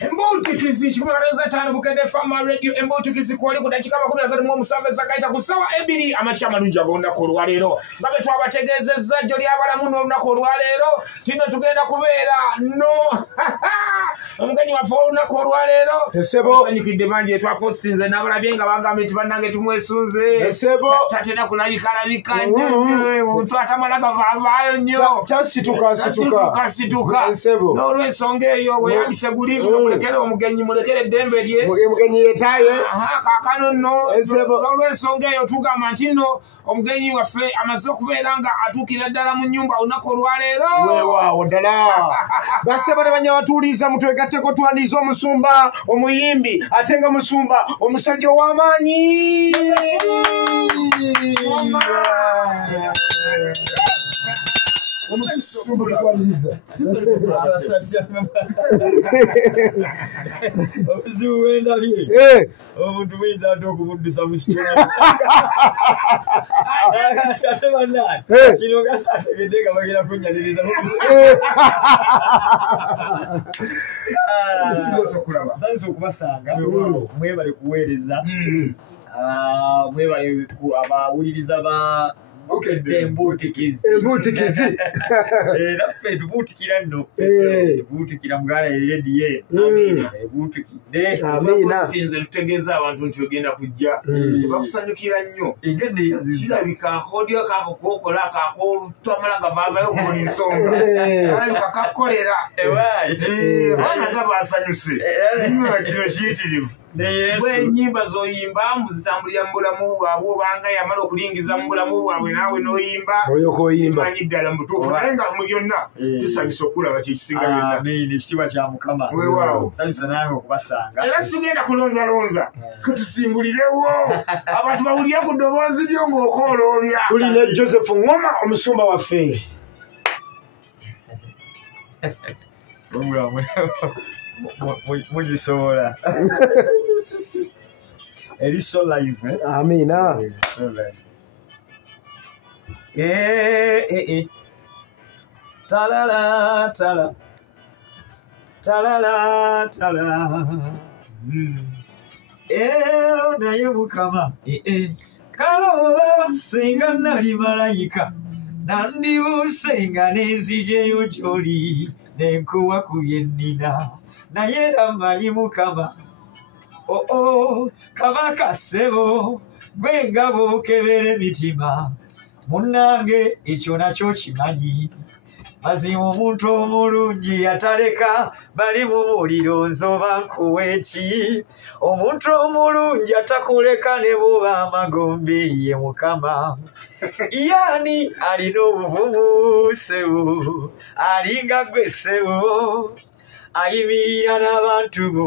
Embutikizi chikumakaneza tano Bukedde Farmer Radio embutikizi kwali kudakika 17 zakaita kusawa ebiri amachama lunja gonda ko lwalero ngabe twabategezezza jjo lyabalamu n'olunaku olwalero tino tugenda kubeera no omugenyi waffe olunaku olwalero sanyukidde bangi twapostinze n'abalabye nga bagambe nti bannange tumwesunze tatera kulabikalabika omuntu atamala gavavaayo nnyo tasituka n'olw'ensonga eyo weyambise guli mulekere omugenyi mulekere eddembe lye mugenyi yetaye kaakano nno n'olw'ensonga eyo tugamba nti nno omugenyi waffe amaze okubeera nga atuukira ddala mu nnyumba olunaku olwaleero weewaawo ddala bassebo ne banyabatuuliza mutwegatteko twandiza omusumba omuyimbi ate nga musumba omusajja ow'amaanyi obuzibu bwendabye omuntu buyinza ate okubuddusa mu kitona ate bannaye kino gasategedde nga bagenda kunyaliriza sanyusa okubasanga mwebale kuweereza mwebale abawuliriza ba embutikizi naffe tubuutikira nno tubuutikira mugala erediye ebuutikidde tinze tutegeeza abantu nti ogenda kujja bakusanyukira nnyo kirabika akodio kako kokola kako twamala gavaavayo okubona ensonga alabika kakolera abaana nga basanyuse nnyo kino kiyitirivu bwenyimba zoyimba muzitambulira mu bulamu bwabwe obanga yamala okulingiza mu bulamu bwabwe naawe noyimba manyi ddala mubutuufu naye nga mu byonna tusanyusa okulaba kyekisinga byonna ekitiibwa kya mukama weewaawo sanyusa nange okubasanga era situgenda kulonzalonza ketusimbulirewo abantu bawulire ku ddoboozi lyo ng'okooloobya tulina Joseph Ngoma omusumba waffe mugisobola eri so live amina talala tala talala tala naye mukama kaloba singa nali malayika nandibuuse nga nenzigyeyo gy'oli nenkuwa ku bye nnina naye era mmanyi mukama kabaka ssebo gwe nga bookebera emitima munnange ekyo nakyo kimanyi mazima omuntu omulungi ataleka bali mu muliro nzoba nkuwa eki omuntu omulungi atakuleka ne buba amagombe ye mukama yaani alina obuvumu ssebo alinga gwe ssebo ayimirira n'abantu bo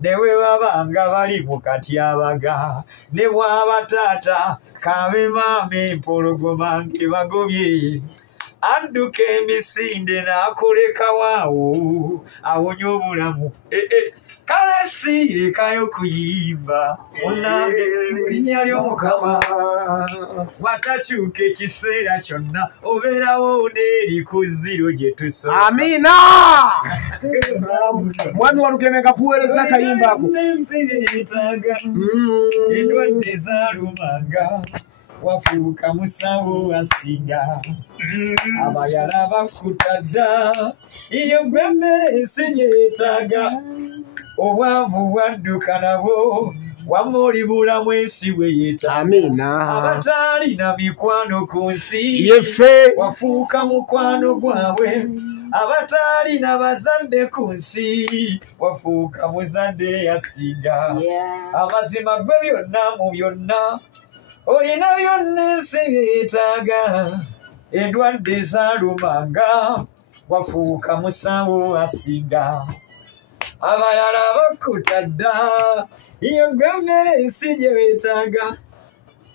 ne bwe baba nga bali mu katyabaga ne bw'aba taata kabe maama empologoma ng'ebagobye adduka emisinde n'akuleka waawo awonye obulamu kale siirekayo kuyimba munnange linnya ly'omukama watakyuka ekiseera kyonna obeerawo n'eri ku ziro gye tusoma amina mwami walugeme nga kuweereza akayimba ako ensireetaaga endwadde zaalumanga wafuuka musawo asinga abayala bakuta dda iyo gwe mmere ensi gyetaaga obwavu bwadduka nabo wamma olibulamu ensi we yeetaaga amina abataalina mikwano ku nsi yeffe wafuuka mukwano gwabwe abataalina bazadde ku nsi wafuuka muzadde yasinga amazima gwe byonna mu byonna olina byonna ensi byetaaga endwadde zaalumanga wafuuka musawo asinga abayala bakuta dda iyo gwe mmere ensi gye weetaaga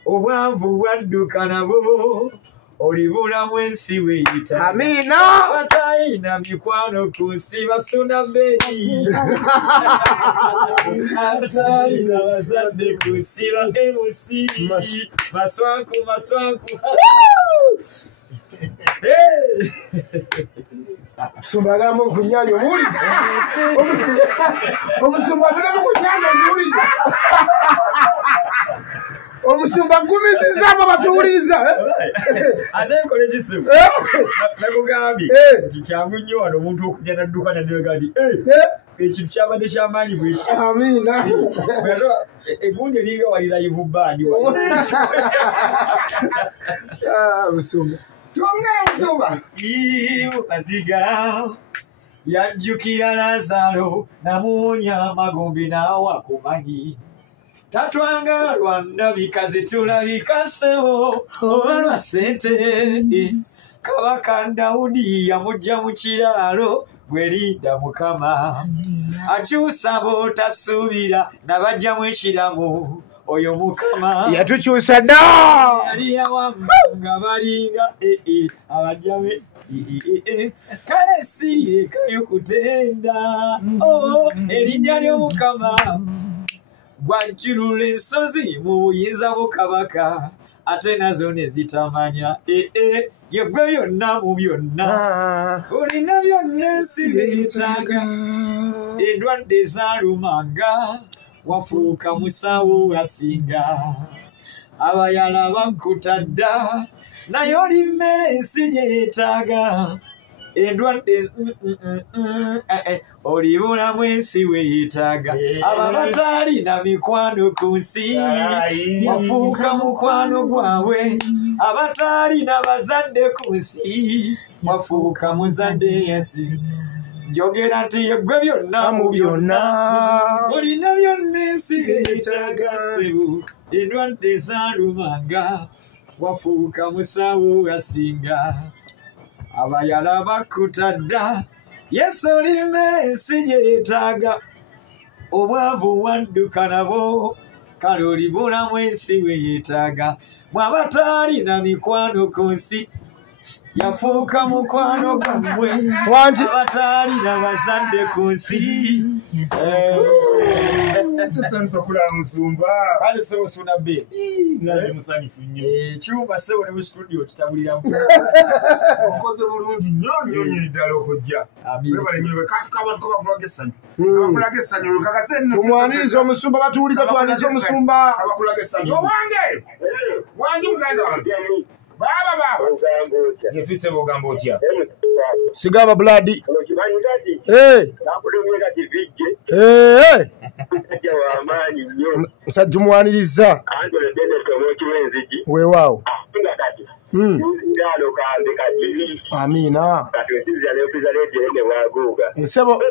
obwavu bwadduka nabo olibulamu ensi weeyita amina abatayina mikwano ku nsi basuna bbeeri abatayina bazadde ku nsi baemusi maswanku Musumba agamba okunyanya owulidde omusumba agamba okunyanya ziwulidde omusumba gumizizaamu abatuwuliriza ate nkole kisimu nakugambye nti kyangu nnyo wano omuntu okujja nadduka nadegati ekintu kyabadde kyamaanyi bweki amiina egundi eringa wali live band musumba twongere musumba maziga yajjukira Lazaro namuwonya amagombe nawa kumanyi tatwanga lwandabika zetulabika ssebo oba lwa ssente kabaka Dawudi yamujja mu kiraalo gwerinda Mukama akyusa b'otasuubira nabajjamu ekiramu oyo Mukama yatukyusa dda yali yawamu nga balinga abajjamu kale sirekayo kutenda erinnya ly'Omukama bwajjulula ensozi mu buyinza bukabaka ate nazo ne zitamanya yegwe byonna mu byonna olina byonna ensi byetaaga endwadde zaalumanga wafuuka musawo asinga abayala bankutadda naye oli mmere ensi gyetaaga endwadde oli bulamu ensi weetaaga ababataalina mikwano ku nsi wafuuka mukwano gwabwe abataalina bazadde ku nsi wafuuka muzadde yensi njogera nti yegwe byonna mu byonna olina byonna ensi weetaaga ssebo endwadde zaalumanga wafuuka musawo asinga abayala bakutadda Yesu oli mmere ensi gyetaaga obwavu wadduka nabo kale oli bulamu ensi weetaaga mw'abataalina mikwano ku nsi yafuuka mukwano gwammwe abataalina bazadde ku nsi tusanisa okulaba musumba kale sebo sunabbe nali musanyufu nnyo ekyuma sebo ne mu studio kitabuliramu okoze bulungi nnyo nnyo nnyo ddala okujja webale nyewe katukaba tukoba kulaga essanyu abakulaga essanyu olukakase nno tumwaniriza omusumba batuwuliza twaniriza omusumba abakulaga essanyu owange wangi muganda wange baba yetwise bogamba otya sigaba buladi musajja omwaniriza weewaawo amiina ensebo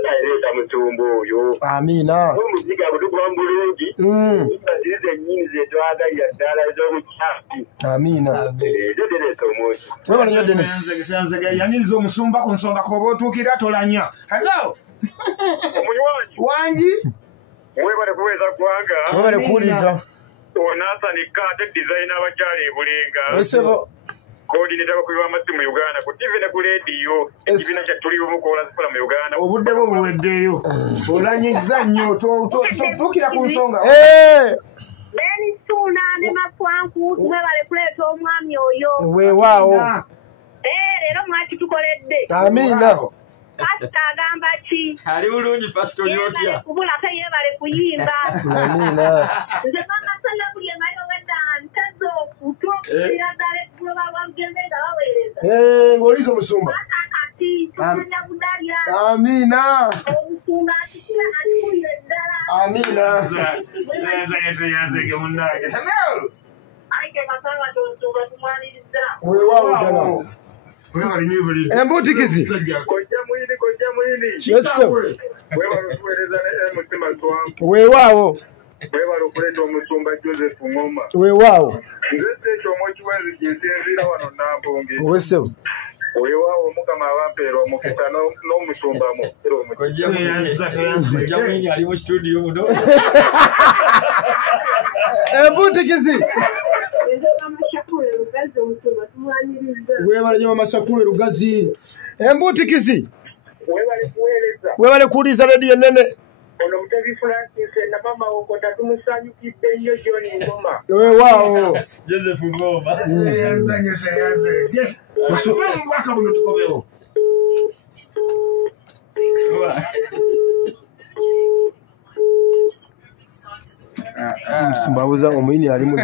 amiina amiina webalanyo Dennis yaniriza omusumba ku nsonga koba otuukira tolanya hello wangi webale kuweza gwanga webale kuwuliza Onasani Kate designer abakyali ebulenga ensebo coordinator bakubi b'amasimu mu Uganda ku TV ne ku radio ekibiina kya tuli omukola zikola mu Uganda obudde bwo buweddeyo olanyiza nnyo tuukira ku nsonga Beni Suna ne Mafwanku webale kuleeta omwami oyo weewaawo leero mwaki tukoledde amiina Pastor agamba ki ali bulungi pastor yotya kubula te yebale kuyimba amiina nze mama sala buli emayo wenda ntezo kutuukira ddala eggulo bamugende nga baweereza ng'oliiza omusumba kati tumanya budalya amiina omusumba akikira alikulira eddala amiina yazege munnange hello ayike kasanga tonsuba tumwaniriza weewaawo ddala webale nnyo buli embutikizi kojja mwini yesu webale okuweereza mutima twangu weewaawo webale okuleeta omusumba Joseph Ngoma weewaawo nze ekyomo ekiwenzi kinsinziira wano Nampunge owesebo weewaawo Mukama abampeera omukisa n'omusumba mukira kojja mwini ali mu studio muno embutikizi weebale nnyo mamasakulu erugazi embutikizi webale kuweereza weebale kuwuliza rediyo ennene ono Mutebi Francis na mama Okota tumusanyukidde nnyo John Ngoma weewaawo Joseph Ngoma Mwaka buno tukomewo. Mbabuza omuyini alimu.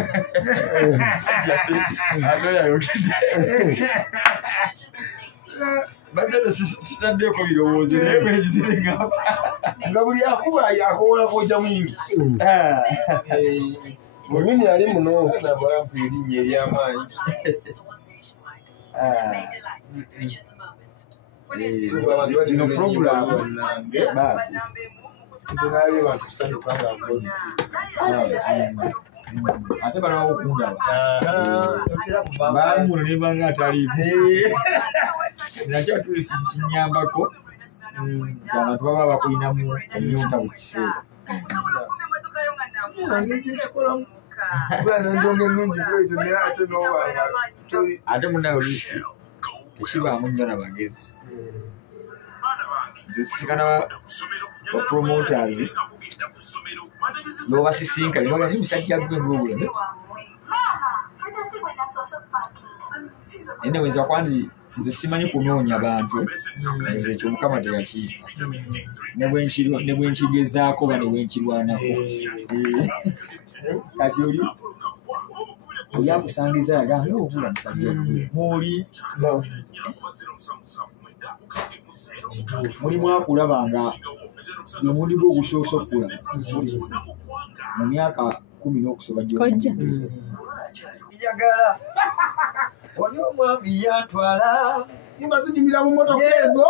Baganda sitaddeko birowoozo naye bwegizirenga nga buli akuba yakowola kojja mwingi. Omuyini ali muno. Nabalampu erinnya ery'amaanyi. zino puroguramu Tunaye bantu kusanyuka nga mpozi. ate balawo okundaba baamuno ne banga ataliimu nakyo tulisi kinyambako abantu baba bakulinamu enyonta mu kiseera ate munaye oluusi ekibaamu nnyo nabagezi nze sisikana bapromoters n'obasisinkanye baga musajja gwe ng'obuleme naye neweza kwandi nze simanyi kunoonya bantu nze ekyo mukama teyakiipa ne bwenkigezaako ba ne bwenkirwanako kati oli akusangiza yagamba obula musajja mwoli mulimu akulaba nga omundi gwe ogusoose okula mu myaka 10 n'okusoba njagala oli omwami yantwala Imazidimira mu motoka ezo.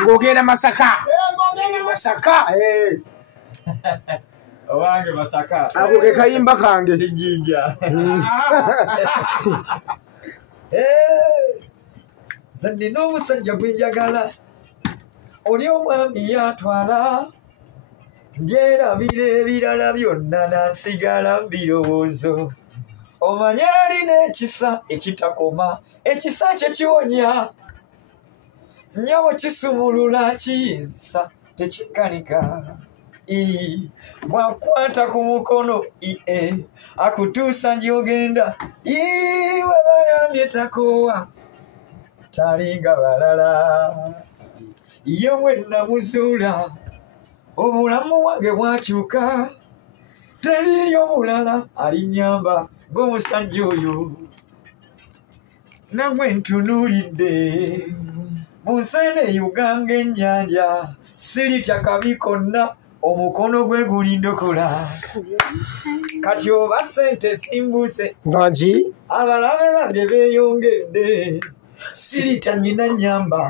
Ngogenda Masaka. Ngogenda Masaka. owange Masaka Ako ke kayimba kange. sijinja zandi n'omusajja gwe njagala oli omwami yantwala ndyerabira ebirala byonna nansigala mbirowoozo omanye alina ekisa ekitakoma ekisa kye kiwonya nnyabo kisumulula kiyinzisa tekikanika bwakwata ku mukono akutuusa gy'ogenda we bayambye takoowa talinga balala yo mwenna muzuula obulamu bwange bwakyuka teriyo mulala alinyamba ng'omusajja oyo namwe ntunuulidde mu nsene yuganga ennyanja siritya kabi konna omukono gwe gulindokola kati oba sente simbuse Nganji abalabe bange beeyongedde sirita nyina nyamba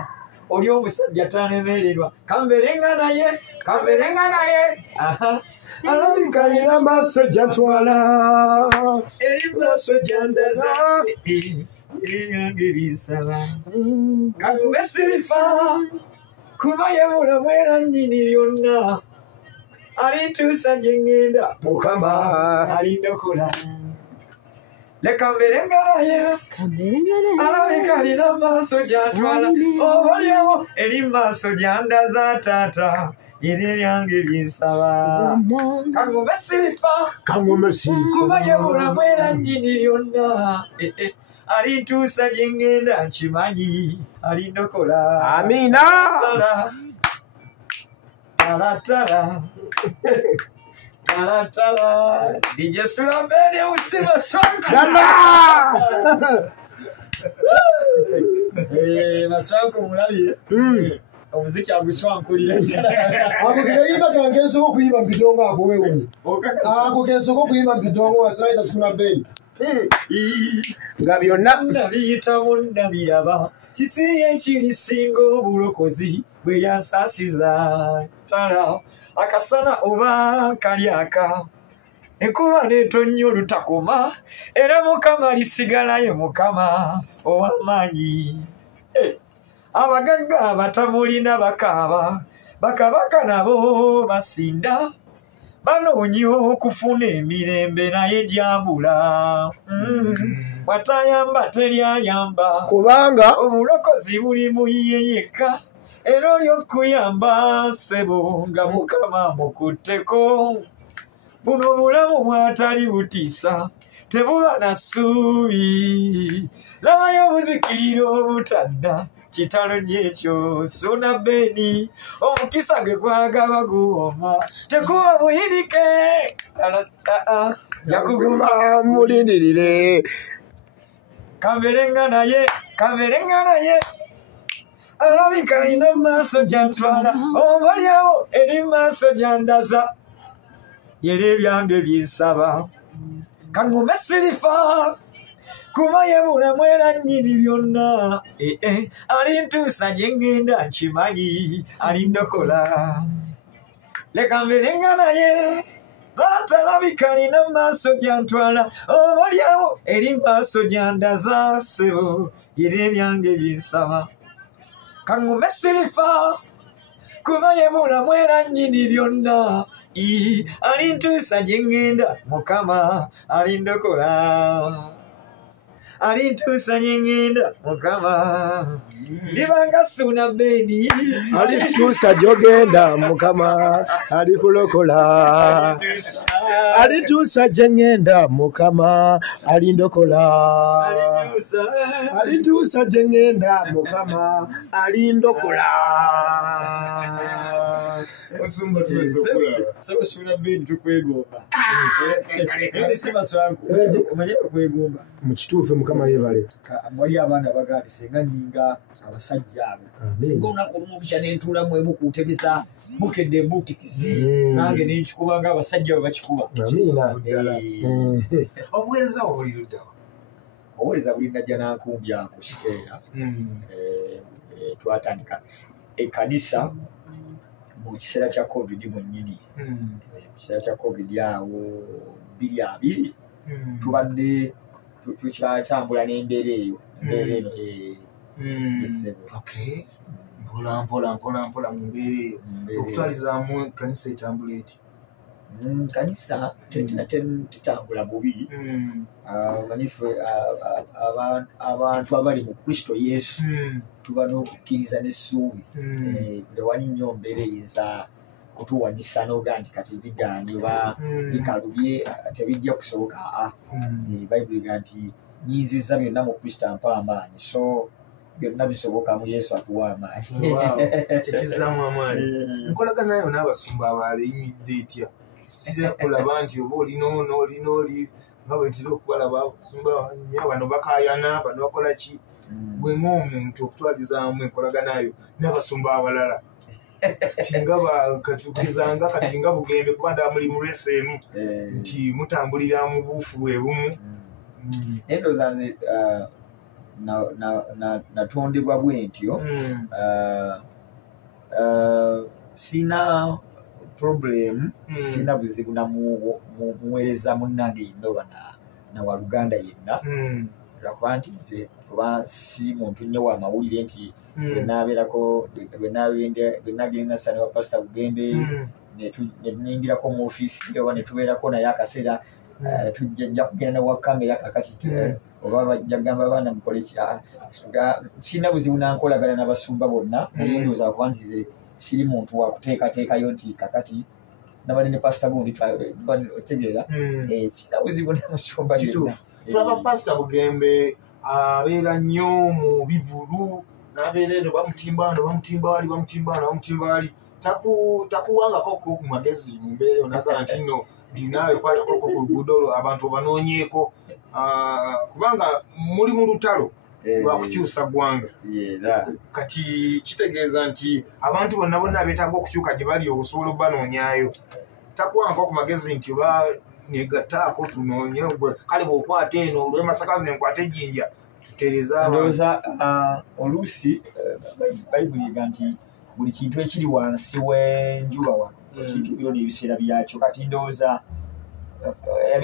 oli omusajja tanemererwa kamberenga naye alabika maaso gyantwala eri maaso gyandaza ebyange binsaba kakube sirifa kuba yebulamu era nnyini yonna alintuusa gye ŋŋenda mukama alindokola leka mberenga naye alabika alina maaso gyantwala obalyawo eri maaso gyandaza taata era ebyange binsaba kangombe sirifa kuba yebulamu era nnyini yonna alintuusa gye ŋŋenda nkimanyi alindokola Amina. talatala DJ Sulambeni usima swanku maswanku mulabye omuziki aguswankulira Ako ke kayimba kange nsoko okuyimba mpidongo ako wewe. Ako ke nsoko okuyimba mpidongo wasaida Sulambeni. Nga byonna nabiyita bonna biraba kiti ekirisinga obulokozi bwe yansasiza tala akasana oba kalyaka enkuba neetonnya olutakoma era mukama lisigalayo mukama ow'amaanyi abagagga batamulina bakaaba bakabaka nabo basinda banoonya okufuna emirembe naye gyambula watayamba teryayamba kubanga obulokozi buli mu ye yekka era oli okuyamba ssebo nga mukama mukutteko buno obulamu bwatali butiisa tebuba na ssuubi labayo obuzikiriro obutadda kitalo nyekyo sona beni omukisa ge kwagaba guwoma tekuba buyirike yakuguma mulindirire kaberenga naye alabika alina maaso gyantwala obalyawo eri maaso gyandaza yera ebyange byensaba kaŋŋume sirifa kuba yebulamu era nnyini byonna alintuusa gye ŋŋenda nkimanyi alindokola leka mberenga naye atalabika alina maaso gyantwala obalyawo eri maaso gyandaza ssebo yera ebyange byensaba kaŋŋume sirifa kuba yebulamu era nnyini byonna alintuusa gye ŋŋenda mukama alindokola alintuusa gye ŋŋenda mukama ndibanga suna beni alintuusa gy'ogenda mukama alikulokola alintuusa gye ŋŋenda mukama alindokola alintuusa gye ŋŋenda mukama alindokola Osumba tuweza okulaba. Saba suna beni tukwegomba simaswangu omanye okwegomba mu kituufu mukama yeebale wali abaana bagandi singa nninga abasajja abo singa olunaku olumu bukya nentuulamu emu ku ntebeza bukedde mbuutikizi nange nenkikuba nga abasajja bwe bakikuba Obuweereza obuliruddawo. obuweereza buli najja nankumbya ku kiteera twatandika ekkanisa mu kiseera kya covid mwennyini mu kiseera kya covid awo 22 tubadde tukyatambula n'embeera eyo eno Okay. Mpola mu mbeera eyo. Okutwalizaamu ekkanisa etambula eti. kanisa tetambula bubi manyife abantu abali mu Kristo Yesu tuba n'okukkiriza n'essuubi tewali nnyo mbeera eyinza kutuwanisa n'oga nti kati bigaanye oba bikalubye tebijja kusoboka bayibuli ga nti nyinziza byonna mu Kristo ampa amaanyi so byonna bisoboka mu Yesu atuwa amaanyi Kikizaamu amaanyi. Enkolagana yo n'abasumba abalala eyimiridde etya? Kitira kulaba nti oba olina nga bwe ntera okubalaba abasumba bano bakaayana bano bakola ki gwe ng'omuntu okutwalizaamu enkolagana yo n'abasumba abalala tinga bakatukirizanga kati nga bugembe kuba ndaba muli mu resi emu nti mutambulira mu buufu bwe bumu. endowooza nze natondebwa bwe ntyo sina problem sina buzibu namuweereza munnange yenna oba nawaluganda yenna lwakuba nti nze oba si muntu nnyo wa mawulire nti bwe nagenda sane wa pasita bugembe netunyingirako mu ofiisi oba netubeerako naye akaseera tujja kugenda newa kamera kakati oba bajja kugamba abaana mukole ki sina buzibu nankolagana n'abasumba bonna naye ndowooza kuba nti ze siri muntu wakuteekateekayo nti kakati nabali ne pasita gundi otegeera sina buzibu namusumba yenna. Tulaba pasita bugembe abeera nnyo mu bivulu n'abeera eno bamutimba wali takuwangako ku magezi mu mbeera onaga nti nno naawe kwatako ku luguudo abantu obanoonyeeko kubanga muli mu lutalo lwakukyusa ggwanga kati kitegeeza nti abantu bonna beetaaga okukyuka gye bali okusobola obbanoonyaayo takuwangako ku magezi nti oba negattaako tunoonye kale bw'okwata eno olw'emasaka ze nkwate ejjinja tutereeza ndowooza oluusi bayibuli ega nti buli kintu ekiri wansi w'enjuba wano ekintu biro n'ebiseera byakyo kati ndowooza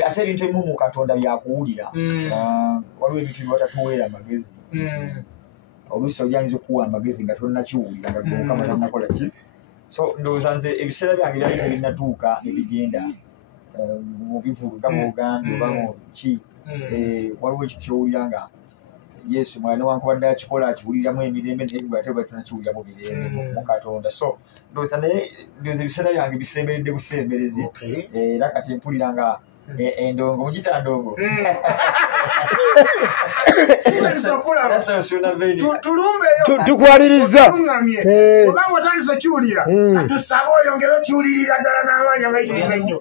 ate ebintu ebimu mu Katonda byakuwulira waliwo ebintu bye batatuweera magezi oluusi olyayinza okuwa amagezi nga tonnakiwulira nga Mukama tannakola ki so ndowooza nze ebiseera byange byali tebinnatuuka nebigenda mu bivulu nga muuganda oba mu ki waliwo ekyo kyowulira nga Yesu mwana newankubadde akikola akiwuliramu emirembe naye gwe ate bwe tunakiwuliramu mirembe mu Katonda so ndowooza naye ndowooza ebiseera byange bisemberedde busemberezi era kati mpulira nga endongo mugita ndongo tukwaliriza obanga otandise kyulira tusabe oyongere okyulirira ddala n'amaanyi agayitiriva ennyo